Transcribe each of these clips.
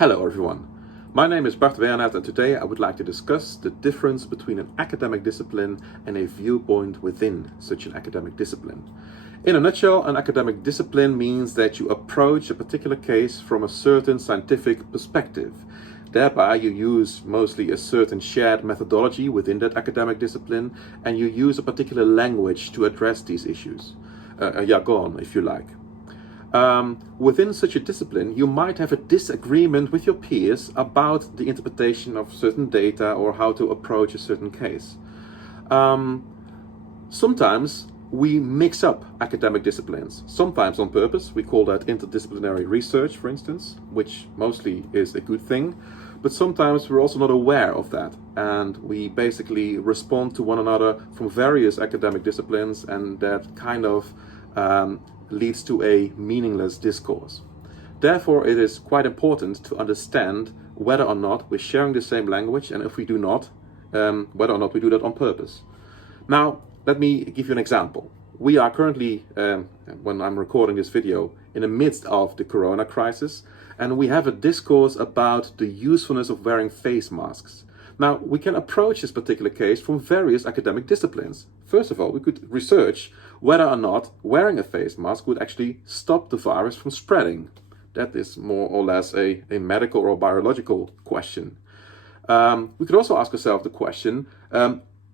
Hello everyone, my name is Bart Wernaert and today I would like to discuss the difference between an academic discipline and a viewpoint within such an academic discipline. In a nutshell, an academic discipline means that you approach a particular case from a certain scientific perspective. Thereby you use mostly a certain shared methodology within that academic discipline, and you use a particular language to address these issues, a jargon if you like. Within such a discipline, you might have a disagreement with your peers about the interpretation of certain data or how to approach a certain case. Sometimes we mix up academic disciplines, sometimes on purpose. We call that interdisciplinary research, for instance, which mostly is a good thing. But sometimes we're also not aware of that, and we basically respond to one another from various academic disciplines, and that kind of leads to a meaningless discourse. Therefore, it is quite important to understand whether or not we're sharing the same language, and if we do not, whether or not we do that on purpose. Now, let me give you an example. We are currently, when I'm recording this video, in the midst of the corona crisis, and we have a discourse about the usefulness of wearing face masks. Now, we can approach this particular case from various academic disciplines. First of all, we could research whether or not wearing a face mask would actually stop the virus from spreading. That is more or less a medical or biological question. We could also ask ourselves the question,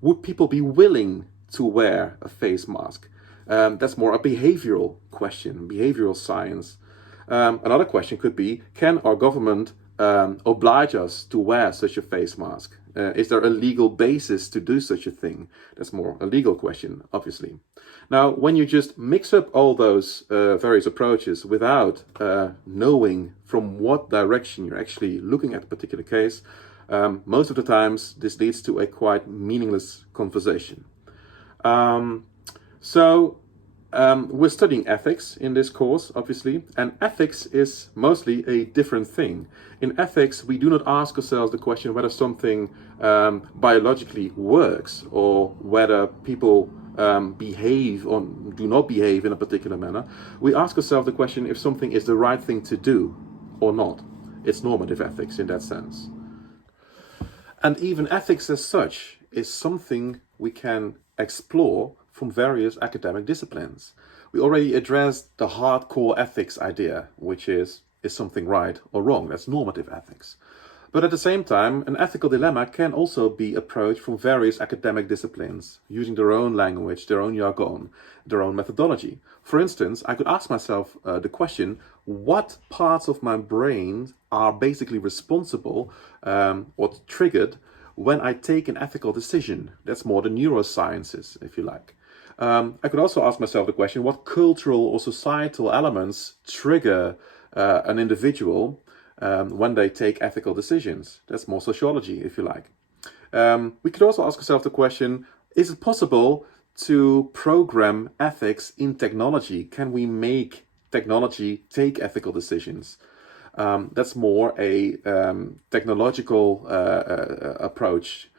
would people be willing to wear a face mask? That's more a behavioral question, behavioral science. Another question could be, can our government oblige us to wear such a face mask? Is there a legal basis to do such a thing? That's more a legal question, obviously. Now, when you just mix up all those various approaches without knowing from what direction you're actually looking at a particular case, most of the times this leads to a quite meaningless conversation. We're studying ethics in this course, obviously, and ethics is mostly a different thing. In ethics, we do not ask ourselves the question whether something biologically works or whether people behave or do not behave in a particular manner. We ask ourselves the question if something is the right thing to do or not. It's normative ethics in that sense. And even ethics as such is something we can explore from various academic disciplines. We already addressed the hardcore ethics idea, which is something right or wrong? That's normative ethics. But at the same time, an ethical dilemma can also be approached from various academic disciplines, using their own language, their own jargon, their own methodology. For instance, I could ask myself the question, what parts of my brain are basically responsible or triggered when I take an ethical decision? That's more the neurosciences, if you like. I could also ask myself the question, what cultural or societal elements trigger an individual when they take ethical decisions? That's more sociology, if you like. We could also ask ourselves the question, is it possible to program ethics in technology? Can we make technology take ethical decisions? That's more a technological approach.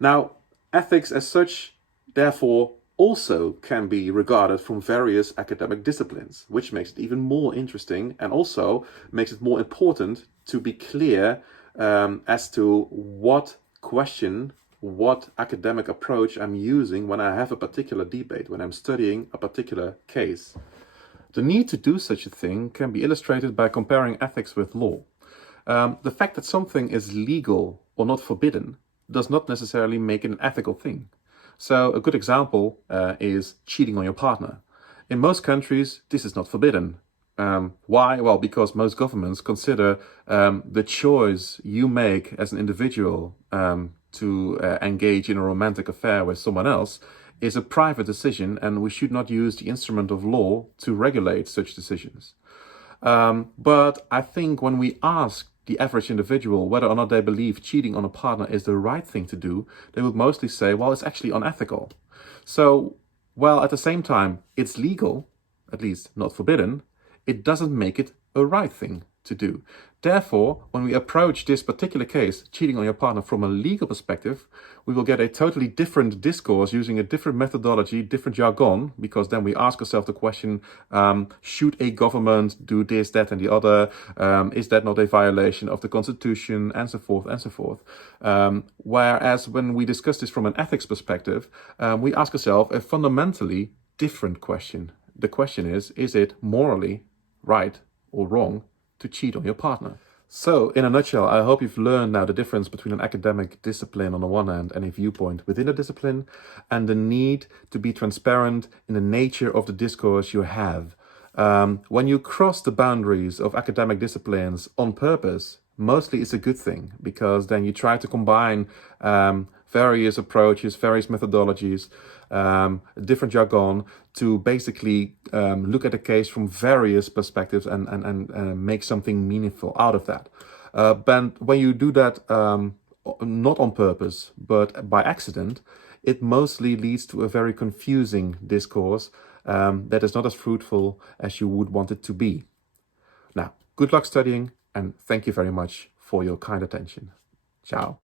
Now, ethics as such, therefore, also can be regarded from various academic disciplines, which makes it even more interesting and also makes it more important to be clear as to what question, what academic approach I'm using when I have a particular debate, when I'm studying a particular case. The need to do such a thing can be illustrated by comparing ethics with law. The fact that something is legal or not forbidden does not necessarily make it an ethical thing. So a good example is cheating on your partner. In most countries, this is not forbidden. Why? Well, because most governments consider the choice you make as an individual to engage in a romantic affair with someone else is a private decision, and we should not use the instrument of law to regulate such decisions. But I think when we ask the average individual whether or not they believe cheating on a partner is the right thing to do, they would mostly say, well, it's actually unethical. So, while at the same time it's legal, at least not forbidden, it doesn't make it a right thing. to do. Therefore, when we approach this particular case, cheating on your partner, from a legal perspective, we will get a totally different discourse using a different methodology, different jargon, because then we ask ourselves the question, should a government do this, that, and the other? Is that not a violation of the Constitution, and so forth, and so forth. Whereas when we discuss this from an ethics perspective, we ask ourselves a fundamentally different question. The question is it morally right or wrong to cheat on your partner? So, in a nutshell, I hope you've learned now the difference between an academic discipline on the one hand and a viewpoint within a discipline, and the need to be transparent in the nature of the discourse you have. When you cross the boundaries of academic disciplines on purpose, mostly it's a good thing, because then you try to combine various approaches, various methodologies, different jargon, to basically look at a case from various perspectives and make something meaningful out of that. But when you do that not on purpose, but by accident, it mostly leads to a very confusing discourse that is not as fruitful as you would want it to be. Now, good luck studying, and thank you very much for your kind attention. Ciao.